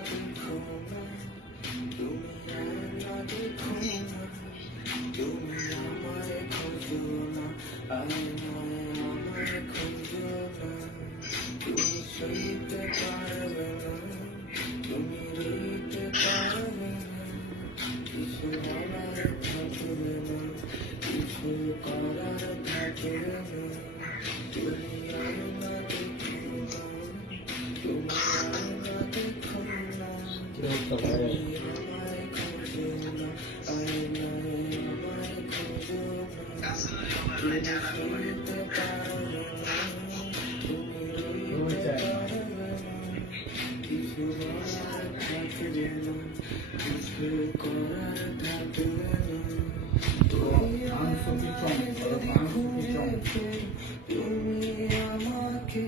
দেখো না, তুমি আর না দেখো না, তুমি আমায় খোঁজো না, আয়নায় আমায় খোঁজো না, তুমি সইতে পারবে না, তুমি রইতে পারবে না, কিছু বলার থাকবে না, কিছু করার থাকবে না, তুমি আর না দেখো না, তুমি আর না দেখো না, তুমি আমায় খোঁজো না, আয়নায় আমায় খোঁজো না, তুমি সইতে পারবে না, তুমি রইতে পারবে না, কিছু বলার থাকবে না, কিছু করার থাকবে না, তুমি আমায় যদি খুঁজে ফের, তুমি আমাকে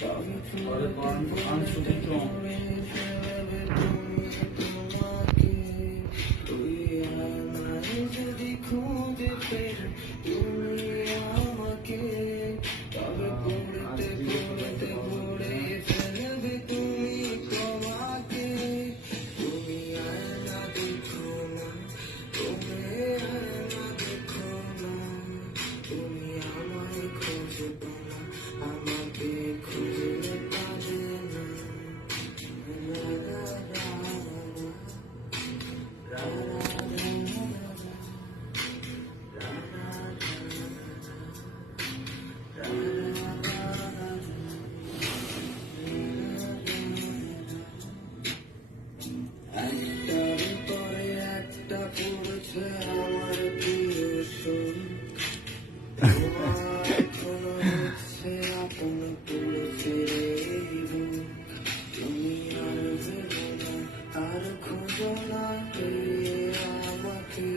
তবে ফুলতে ভরে ফেলবে তুমি তোমাকে, ওই আমায় যদি খুঁজে ফের, তুমি আমাকে তবে পড়তে পড়তে ভরে ফেলবে তুমি তোমাকে, তুমি আর না দেখো না, তুমি আর না দেখো না, তুমি আমায় খুঁজে পাও না, আমাকে খুঁজে পাবে না, লা লা লা লা একটার পরে একটা পড়েছে আমার প্রিয় সুর, এখনো হচ্ছে আপন পড়েছে এই বুক, তুমি আর ভেবো না, আর খোঁজো না আমাকে,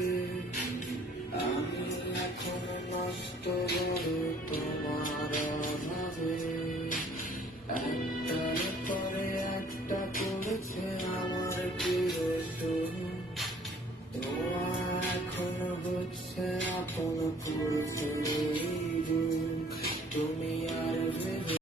আমি এখনো নষ্ট বড় তোমার অভাবে, একটার পরে একটা পড়েছে আমার প্রিয় সুর, তোমার এখনো হচ্ছে আপন পড়েছে এই বুক, তুমি আর ভেবো